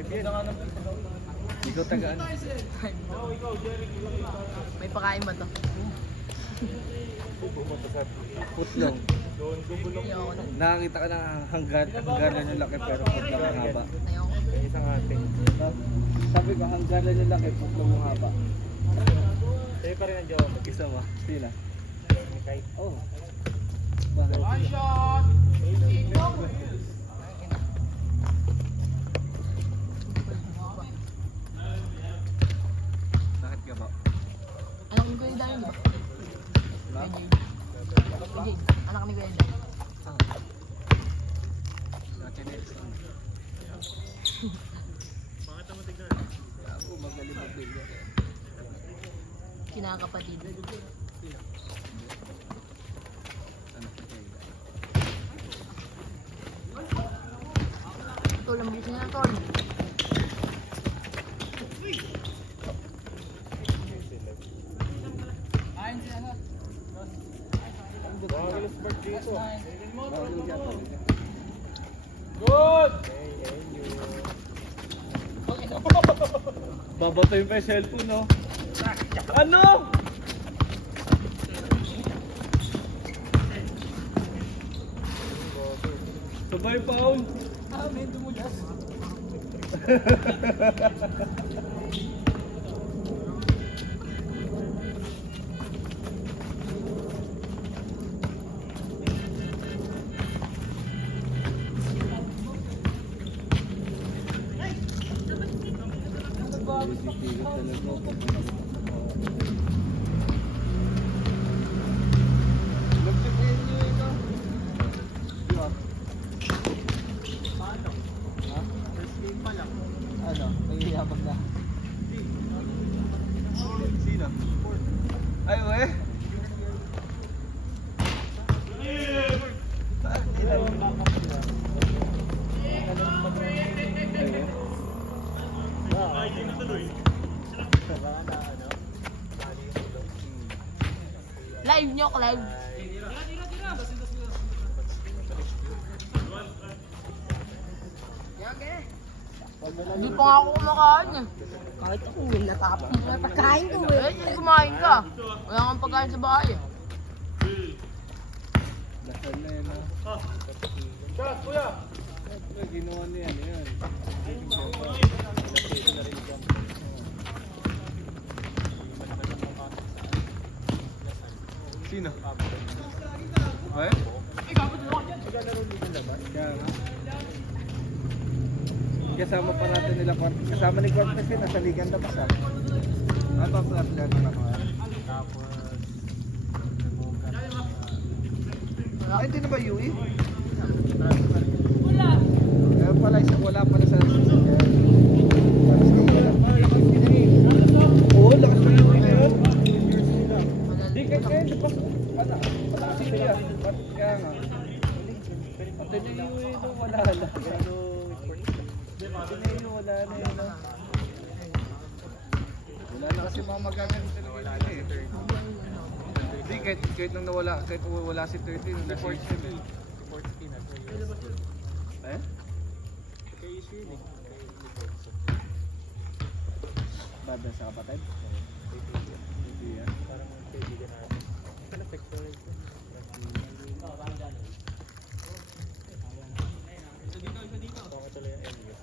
Ikaw tagaan. May pakain ba to? Putlong. Ayoko na. Nakakita ka ng hangganan yung laki pero putlong ang haba. Ayoko. Isang ating. Sabi ko hangganan yung laki putlong ang haba. Sa'yo pa rin ang jowa. Isa ba? Sila? Kahit Oh. Bakit? Bakit ka ba? Anak ni Kuya Dahil, di ba? Ba? Kuya Jade. Anak ni Kuya Dahil. Ako magaling magbigay. Kinakapatid. Ano pa kayo? Ito, lambusin na tol. Bakalas bird dito. Good! Hey, Babatoy pa yung cellphone, no? Ano? Sabay pound. may dumulas. Ano? Nangihiyabang na. Sino? Ay, we? Live nyo, live. Hindi pa nga ako kumakain eh. Kahit ako, natapon ko na pagkain ko eh. Eh, hindi kumain ka. Wala kang pagkain sa bahay eh. Dasal na yun, ha? Shot, kuya! Siyempre, ginawa niya yan. Sino? Ay? Kaya nga. Kasama pa natin nila Cortez. Kasama ni Cortez yun, nasa ligan na pa siya. Ano pa pala sila na nakuha? Ay, hindi na ba UE? Wala. Kaya pala, wala pala sa oo, lakas pa UE na yun. Di kaya, di pa, ano, wala kasi siya. Kaya nga. Pati na UE nung wala lang. Pati na UE wala na yun. Wala na kasi mga magagamit na wala na eh. Hindi, kahit nung nawala, kahit wala si 13, nung nasa system eh. Eh? Bada sa kapatid? Hindi yan. Parang kaibigan natin. Ano sexual ito? Baka tuloy ang Elio.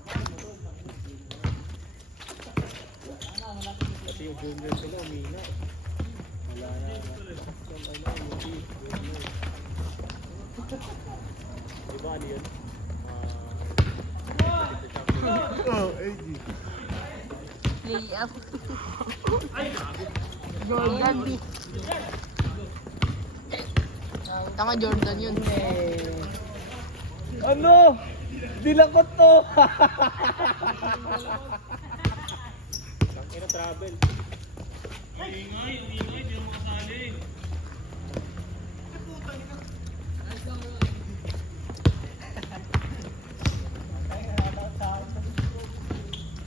Kasi yung junior sila umina. Wala na. Diba ano yun? Oh, AG. Layup. Jordan B. Tama Jordan yun. Ano? Dilakot to! Ang ina travel.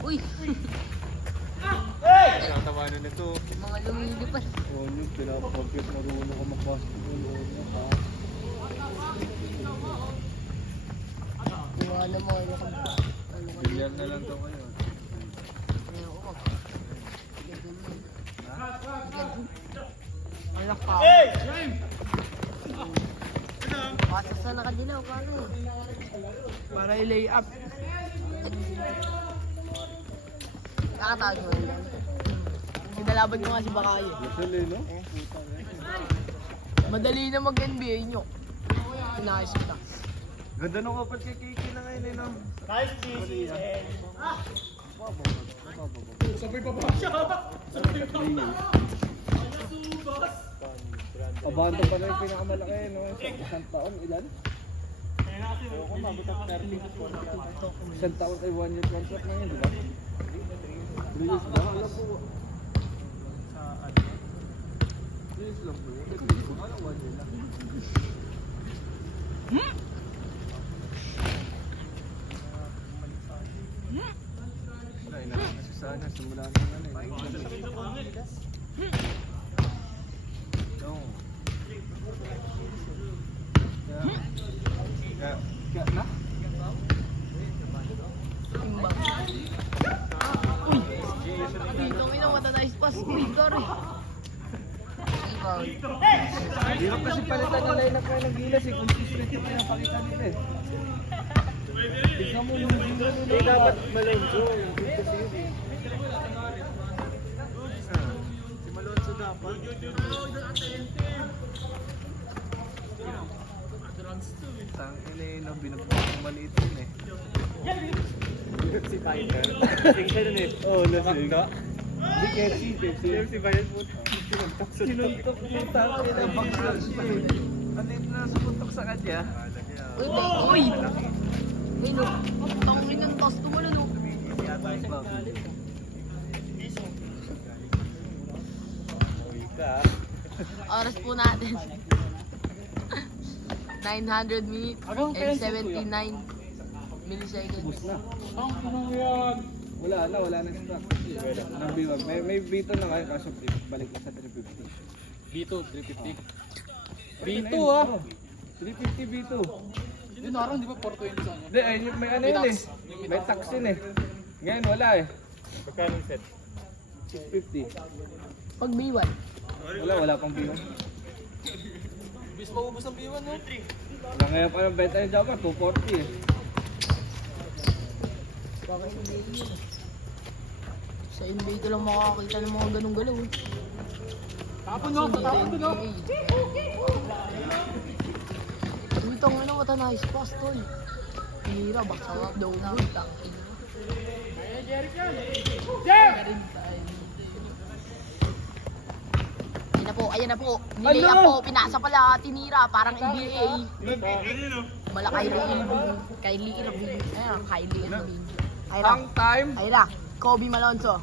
Uy! Tinatawanan nito. Mga lumilipas. Oo, yun, pinapagkit marunong ka mag-basketball. Wala mo. Bilyar na lang to kayo. Anak ka. Pasas na nakadilaw ka ano. Para i-lay up. Nakatawag mo yan. Kinalaban ko nga si Bakayo. Lasal eh, no? Madali na mag-NBA nyo. Pinakis kita. Ganda nung kapag kay Kiki na ngayon eh, no? Nice cheese. Sabay pa ba siya? Abando pa na yung pinakamalaki, no? Isang taon, ilan? Ako mabot ang 30. Isang taon ay 1 year contract na yun, di ba? 3 years ba? Alam ko. 3 years lang po yun. Alam, 1 year lang. Ay, nakakasi sana. Simula na nga na. No. Kaya na? Timbang. Uy! Dito nga na matanice pass. Uy, sorry. Hirap kasi palitan ng line-up kayo ng Gilas eh. Consistent yung pinapakita nila eh. Tignan mo yung zero nila. Eh, dapat Malonzo. Yung good kasi yun eh. Si Malonzo dapat. Tangin eh, no, binabang maliit yun eh. Si Tiger. Lasing siya dun eh. Oo, lasing. Bakda. Hindi, KFC. Si Bayan po. Sinuntok sa Sinuntok yung tangin na pag-search pa yun. Andito na sumuntok sa kanya. Uy, Beko. Uy! Uy, no. Tangin ng toss ko mo na, no. Uy ka. Oras po natin. 900 minutes and 79 milliseconds. Bus na. Wala na stock. Nang B1. May B2 na ngayon kaso balik na sa 350. B2, 350. B2 ah! 350 B2. Yun narang, di ba 420 sa kanya? Hindi, ayun yung may ano yun eh. May tax yun eh. Ngayon wala eh. Pagkano yung set? 650. Pag B1. Wala pang B1. Bis pa ubos ang B1 no? Wala ngayon pa ng benta yung Java, 240 eh. Sa NBA ko lang makakakita ng mga ganong galaw. Tapon no, tapon ko no. Dito nga na matanice pass, tol. Hinira, baksa up daw good. Tangin. Ayan na po. Nilay up po. Pinasa pala. Tinira. Parang NBA. Malakay Kylie Irving. Ayan, Kylie Irving. Ayan. Ang time. Ayan na. Kobe Malonzo.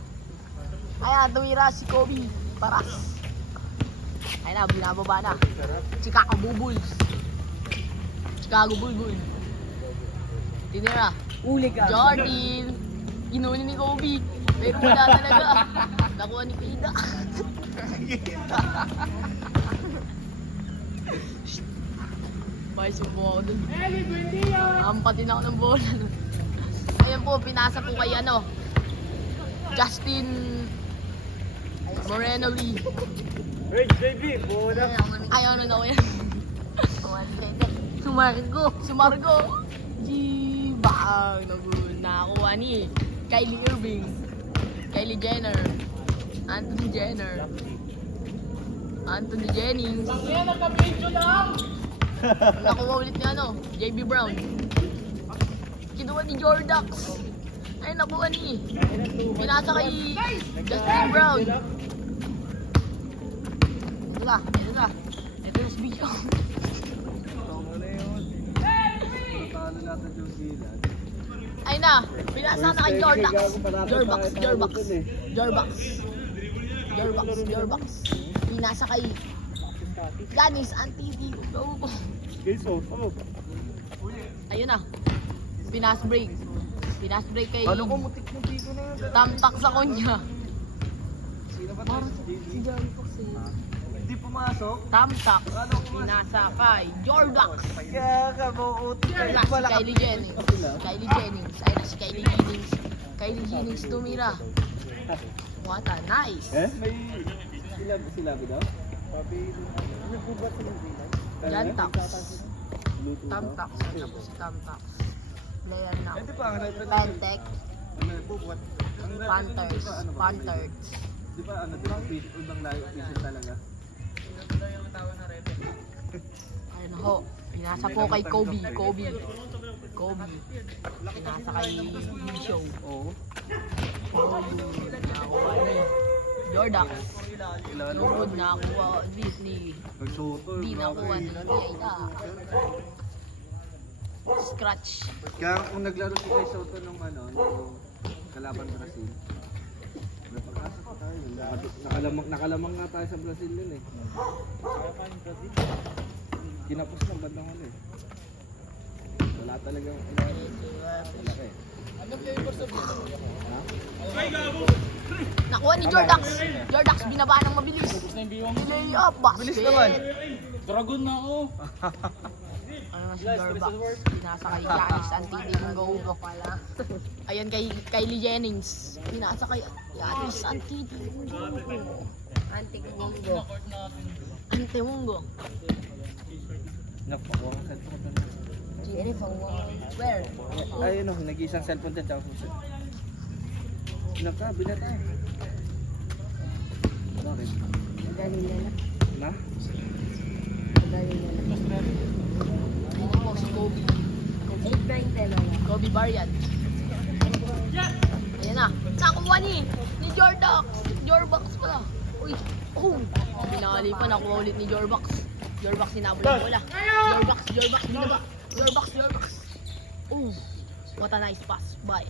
Ayan, tumira si Kobe. Paras. Ayan na, binababa na. Chicago Bulls. Chicago Bulls. Tinira. Uli ka. Jordan. Inunin ni Kobe. Pero wala talaga. Nakuha ni Pida. Paisip po ako dun. Ampatin ako ng bola dun. Ayun po, pinasa po kay ano, Justin Moreno Lee. Hey, JB, buo na. Ayaw na ako yan. Sumargo. Bang! Nakakuha ni Kylie Irving. Kylie Jenner. Anthony Jennings. Nakuha ulit ni ano, JB Brown. Kinuha ni Jordax. Ay, nakuha ni. Pinasa kay Justin Brown. Ito na. Ito yung speech ko. Tama na yun. Talo natin yung Gilas. Ay na, pinasa na kay Jordax. Jordax. Pinasa kay Giannis Antetokounmpo. Okay, so, Ayun na. Pinas break kay Ano ko mutik-mutik ko na yun. Tamtak sa konya. Sino ba Parang tayo? si Johnny Fox eh. Hindi pumasok. Tamtax, pinasakay. Jordax. Kaya ka, mauuti ka. Ayun na si Kylie Jennings. Kylie Jennings. Ayun na si Kylie Jennings. Kylie Jennings tumira. What a nice. May silabi daw? Nagbubat sa New Jantax. Tamtax. Ayun na po si Tamtax. Player na. Hindi pa, Pentec. Bubat. Panthers. Panthers. Di ba ano, di ba ibang layo official talaga? Ayun na ho. Pinasa po kay Kobe. Kobe. Pinasa kay Show. Oo. Nakuha ni Jordax. Lugod nakuha Disney. Nagsuto. Di nakuha ni Aida. Scratch. Kaya kung naglaro si Kai Soto nung ano, nung kalaban Brazil. Napag-asa pa tayo. Nakalamang nga tayo sa Brazil yun eh. Kinapos ng bandang huli. Wala talagang malaki. Nakuha ni Jordax. Jordax binaba ng mabilis. Delay up. Basket. Bilis naman. Dragon na ako. Ano na si Jordax? Pinasa kay Giannis Antetokounmpo pala. Ayan kay Kylie Jennings. Pinasa kay Giannis Antetokounmpo. Antetokounmpo. Napakuha ang cellphone ko. Where? Ayun o, nag-iisang cellphone din. Tapos nakabi na tayo. Bakit? Na? Ayun po si Kobe. Kobe Bryant. Ayan na. Nakuha ni Jordax. Jordax pala. Uy. Oh. Binakali pa. Nakuha ulit ni Jordax. Jordax sinabol ang bola. Jordax. Binaba. Jordax. Oh. What a nice pass by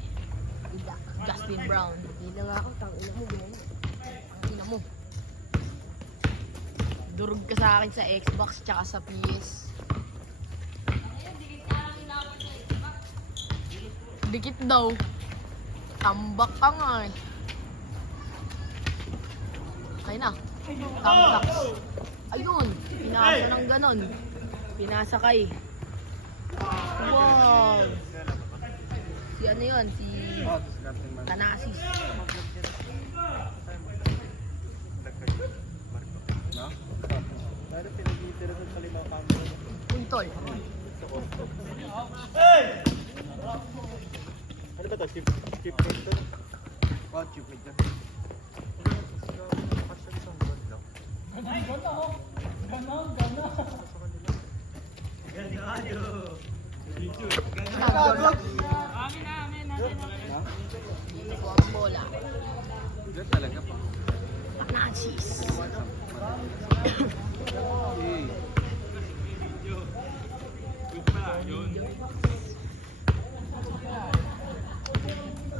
Justin Brown. Hindi nga ako, tangina mo, gano'n. Tingnan mo. Durog ka sa akin sa Xbox tsaka sa PS. Dikit daw. Tambak ka nga eh. Ayun na. Tamtax. Ayun. Pinasa ng ganon. Pinasa kay. Wow. Si ano yun? Si Thanasis. Dahil pinag-itira doon sa limang camera. Puntol. Ano ba ito? Chip Clinton? Oh, chip mid ka. Hindi ko ang bola. Diyan talaga pa. Thanasis.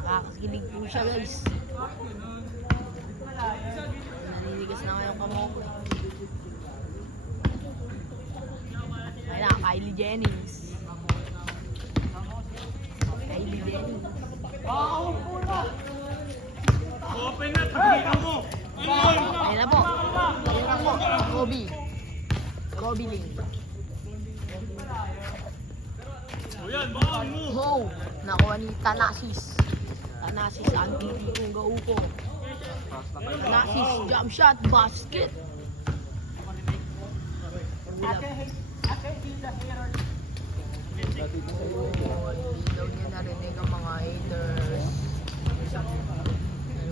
Nakakakilig po siya guys. Naninigas na ngayong kamao ko eh. Ayun na, Kylie Jennings. Kylie Jennings. Open na! Tingnan mo! Ayun na po. Kobe Ling. Yan, baka mo! Oh, nakuha ni Thanasis. Thanasis, Antetokounmpo. Thanasis, jump shot, basket. Hindi daw niya narinig ang mga haters. Ano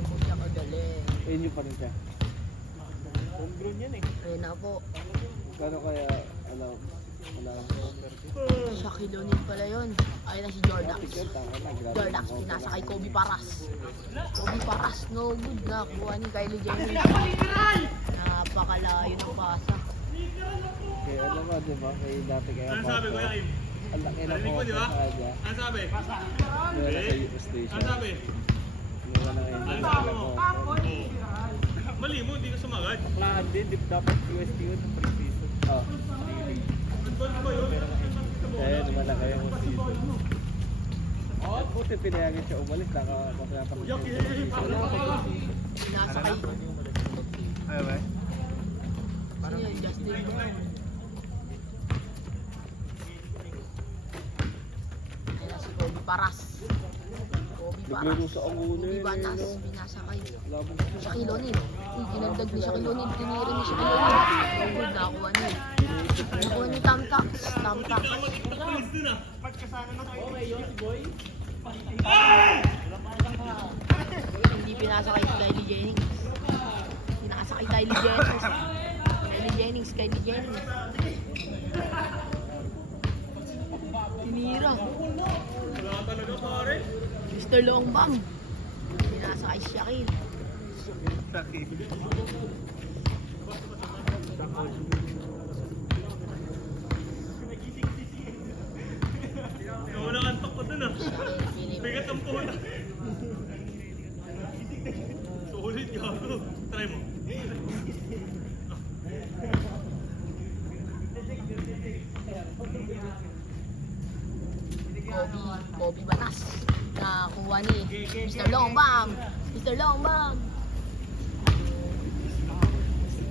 po siya kagaling. Ayun yung pa rin siya. Homegrown yan eh. Ayun na po. Kano kaya, alam, wala lang. Shaquille O'Neal pala yun. Ayun na si Jordax. Jordax, pinasa kay Kobe Paras. Kobe Paras, no good. Nakuha ni Kylie Jenner. Napakalayo ng pasa. Kaya ano ba, di ba? Kaya dati kaya Ano sabi ko, Yakim? ang laki na Narinig po mo, di ba? sa kanya. Ano sabi? Wala sa US station. Ano sabi? Wala na ngayon. Ano sabi mo? Mali mo, hindi ka sumagat. Baklaan din, dapat USD yun ng pre-season. Oh. Football ba yun? Kaya naman na kayo kung season. Buti pinayagan siya umalis. Nakapasaya Pinasa kay... Ay, ba? Sino yun? Justin Brown. Ayan na si Kobe Paras. Kobe Paras. Naglaro sa Anguna Kobe yun, Banas. eh, no? Binasakay. Labang Shaquille O'Neal. Uy, dinagdag ni Shaquille O'Neal. Tinira ni Shaquille O'Neal. Good, nakakuha niya. Nakakuha ni Tam Tax. Tam Tax. Hindi pinasakay si Kylie Jennings. Pinasakay Kylie Jennings. Kylie Jennings. Tinira. Wala talaga pare. Mr. Longbam. Pinasakay si Shaquille. Wala kang ko dun ah. Bigat ang puno. Sulit gago. Try mo. Kobe Banas. Nakuha ni Mr. Longbam. Mr. Longbam.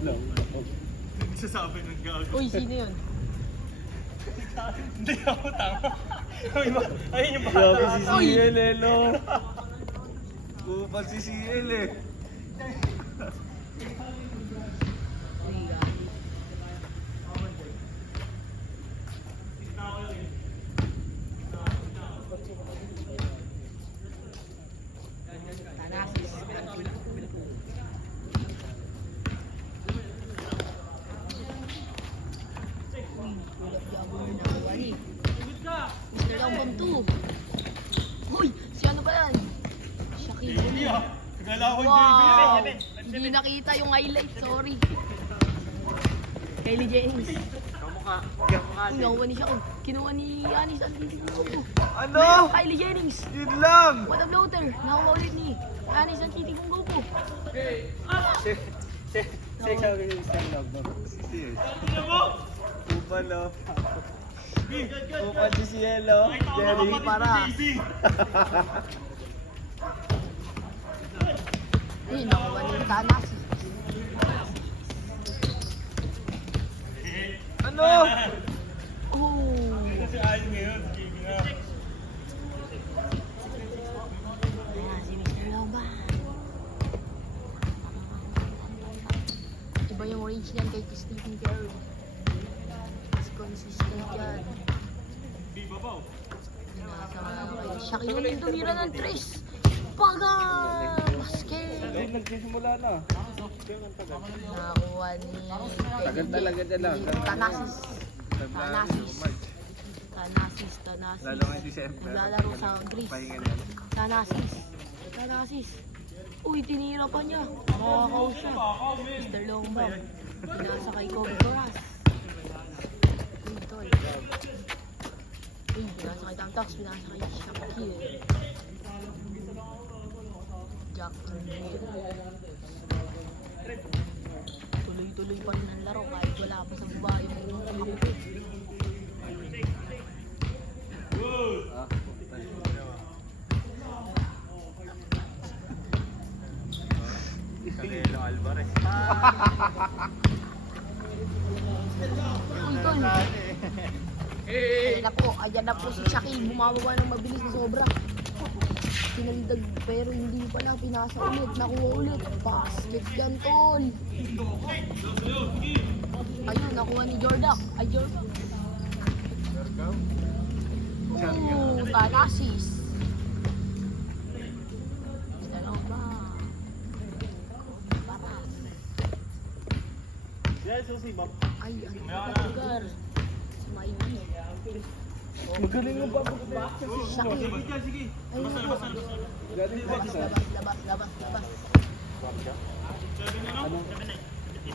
lang. Nagsasabi ng gago. Uy, sino yun? Hindi ako tama. Ayun yung Grabe bata. si Uy! CL eh, no? Kupal si CL eh. Uy, gabi. Tanasis. Ulat gabo na nakuha ni Mr. Longbam 2. Uy, si ano ba yan? Shaquille Hindi O'Neal. ah. Nagala ko yung Wow! JB. Hindi nakita yung highlight, sorry. Kylie Jennings. Kamukha. Uy, nakuha ni Shaquille. Kinuha ni Giannis Antetokounmpo. Ano? Kylie Jennings. Yun lang! What a floater. Nakuha ulit ni Giannis Antetokounmpo. Check sabi yung isang love mo. Serious. Kupal oh. Kupal si CL oh. Jerry. Para. Ayun, nakuha ni Tanasis. Ano? Oh. Kasi ayun ngayon. JB na. Ayan, si Mr. Longbam. Iba yung range niyan kay Stephen Curry. Mas consistent yan. Di babaw. Kay Shaquille O'Neal tumira ng tres. Paga! Basket! Ay, nagsisimula na. Nakuha ni Tagal talaga dyan lang. Tanasis. Tanasis. Lalo ngayong December. Naglalaro sa Greece. Pahinga niya. Tanasis. Uy, tinira pa niya. Nakakaw siya. Mr. Longbam. Pinasa kay Kobe Paras. Uy, tol. Uy, pinasa kay Tam Tax. Pinasa kay Shaquille. Jack. Tuloy-tuloy pa rin ang laro kahit wala pa sa baba yung grupo. Ah, Canelo Alvarez. Uy, tol. Ayan na po si Shaquille. Bumababa ng mabilis na sobra. Pinaldag pero hindi pala. Pinasa ulit. Nakuha ulit. Basket yan, tol. Ayun, nakuha ni Jordak. Ay, Jordak. Oh, Tanasis. Dalaw ba? Paras. Yan, susibak. Ay, ano ba lugar? Si Mikey. magaling ang babagsak si Shaquille. Sige, sige. Ay, naku. Galing Labas, Texas. labas.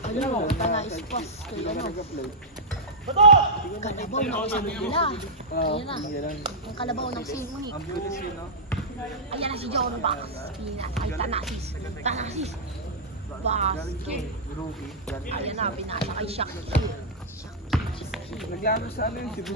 Ano? Ano, Tanais pas. Kaya Sino ano, na nag-apply? kalabaw ng isang nila. Ayan na. Yan lang. Ang kalabaw ng St. Monique. Ang bilis yun, no? Ayan na si John Box. Pinasakay Tanasis. Basket. Rookie. Ayan na, pinasa kay Shaquille. Naglaro sa ano yun, Cebu.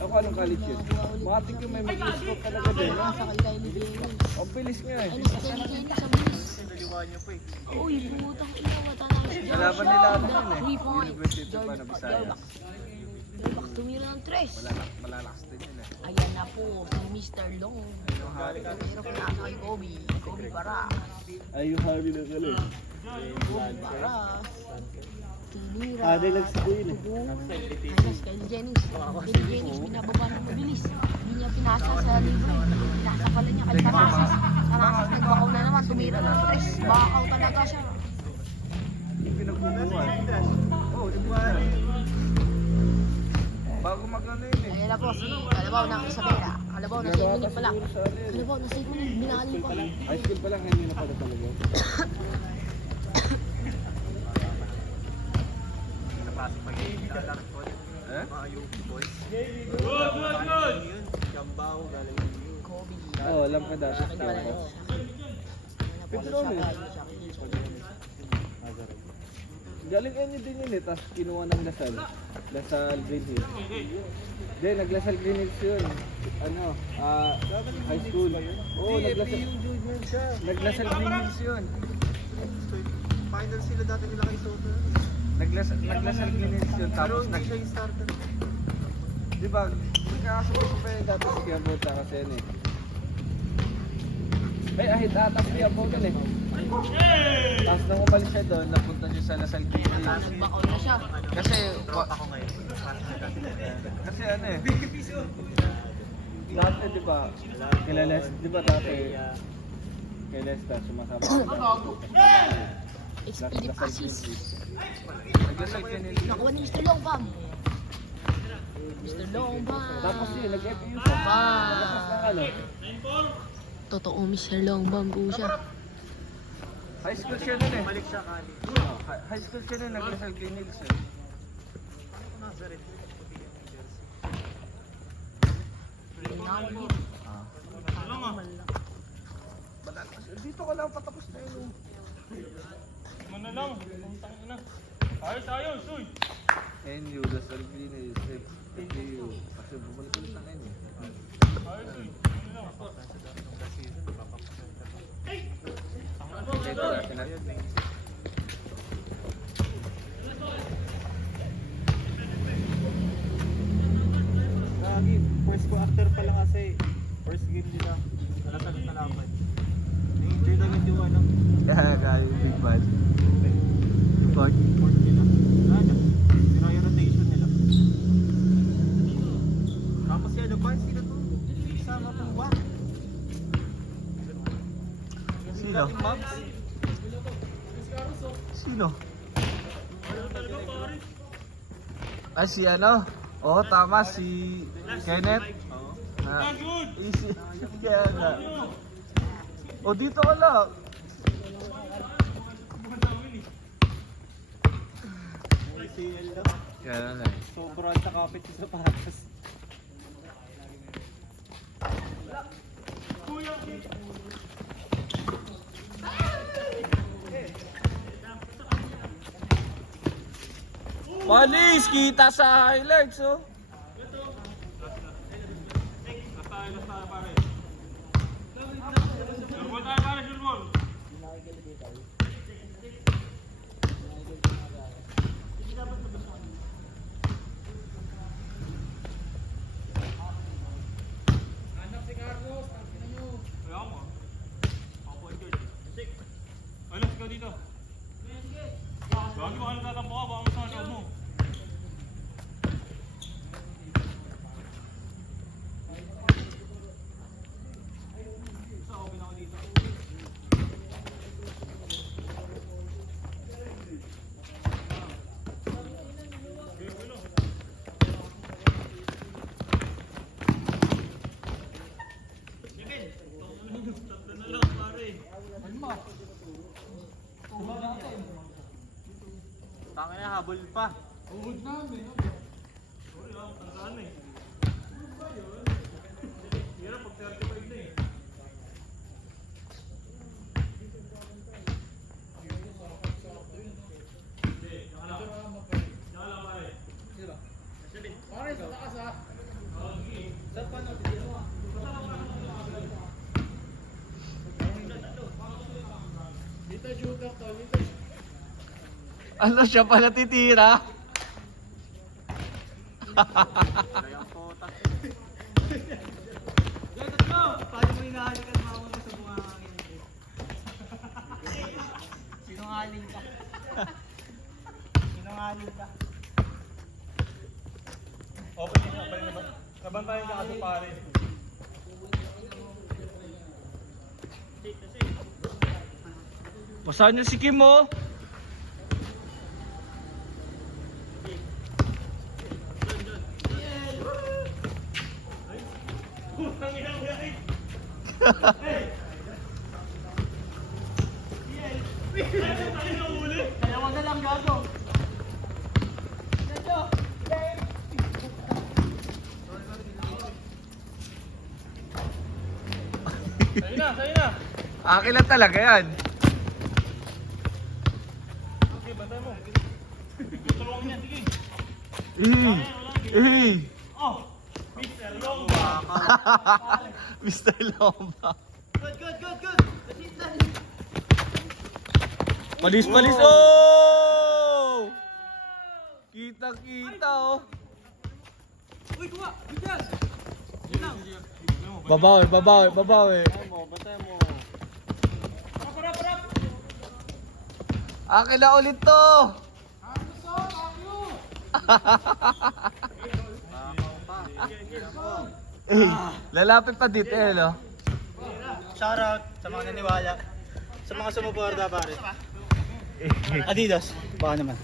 Ako anong college yun? Matik yung may mag-sport talaga din, no? Nasa kay Kylie Jenner. Ang bilis nga eh. Ay, nasa Kylie Jenner sa bilis. Naliwan niyo pa eh. Uy, putang ina, matataas si Jordan. Nalaban nila ano yun eh. 3 points. University pa na Bisaya. Jordan, tumira ng 3. Malalakas din yun eh. Ayan na po, si Mr. Long. Pero pinasa kay Kobe. Kobe para. Ay, yung Harry na galing. Kobe para. Tinira. Dahil nagsigo yun eh. Ayos, Kylie Jennings. Kylie Jennings, binababa na mabilis. Hindi niya pinasa sa libre. Pinasa pala niya kay Tarasis. Tarasis, nagbakaw na naman. Tumira ng 3. Bakaw talaga siya. Yung pinagbubuhan. Oo, di ba? Bago mag-ano yun eh. Ayan na po si Kalabaw ng Isabela. Kalabaw na 7 minutes pa lang. Kalabaw na 7 minutes, binali pa. High school pa lang, hindi na pala talaga. Napasok pa yun. Nakalakit ko. Eh? Mga UP boys. Good! Yun. Gambao, galing yun. Kobe. Oo, alam ka dati. Akin pala yun. Galing ano din yun eh, tapos kinuha ng Lasal. Lasal Green Hills. Hindi, naglasal Green Hills yun. Ano, high school. Oo, naglasal Green Hills yun. Final sila dati nila kay Soto. Naglasal Green Hills yun, Pero tapos hindi siya yung starter. di ba, nagkakasuko pa yun dati si Kiambota kasi yun eh. Ay, ahit ata si Kiambota yun eh. Tapos nung umalis siya doon, napunta siya sa Lasal Green Hills. Nagbakaw na siya. Kasi, Ako ngayon. kasi ano eh. Dati di ba, kila Les, di ba dati, kay Lesta, sumasama ka. Expedit assist. Naglasal Green Hills. Nakuha ni Mr. Longbam. Mr. Longbam. Tapos yun, nag-FU siya. Naglakas ng ano. Totoo, Mr. Longbam po siya. High school siya nun eh. Balik siya kali. High school siya nun, naglasal Green Hills eh. Nazareth. Dito ka lang patapos na yun. Mana lang. Puntang ina. Ayos, ayos, uy. NU, Lasal Green Hills, FU. Kasi bumalik ulit ng NU. Ayos, uy. Ito natin natin. Lagi, first quarter pa lang kasi. First game nila. Nalasal na laban. Na-enjoy na agad yung ano. Kaya kaya yung big bad. Court. Fourth nila. Ano? Sira yung rotation nila. Tapos yan, ano ba? Sino to? Sama pa ba? Sino? Sino? Ah, si ano? Oo, tama, si Kenneth. Ah, easy. Kaya nga. O, dito ka lang. CL lang. Kaya nga. Sobrang sa kapit sa sapatos. Malis, kita sa highlights, oh. Alas ka dito. Gagi mo ka natatampo ka, baka masama loob mo. Isa, open ako dito. Tatlo na lang, pare. Tangin na, habol pa. Uhod na, eh. Sorry lang, tandaan eh. Hirap pag 35 na eh. Hindi, nakalang. Nakalang pare. Ano siya pala titira? Layang pota. Paano mo hinahalikan mama mo sa bungangin? Sinungaling ka. Sinungaling ka. Open niya, open na ba? Nabantayan ka kasi pare. Basahan niyo si Kim oh. Dalawa na lang gago. Sa'yo na, sa'yo na. Akin lang talaga yan. Okay, bantay mo. Tulungan niya, sige. Oh! Mr. Lomba! Mr. Lomba. Good, good, good, good! Palis, palis. Oh! Kita-kita oh. Uy, kuha! Bigyan! Babawi, babawi, babawi. Bantay mo. Akin na ulit to. Lalapit pa dito eh, no? Shoutout sa mga naniwala. Sa mga sumuporta pare. Adidas. Baka naman.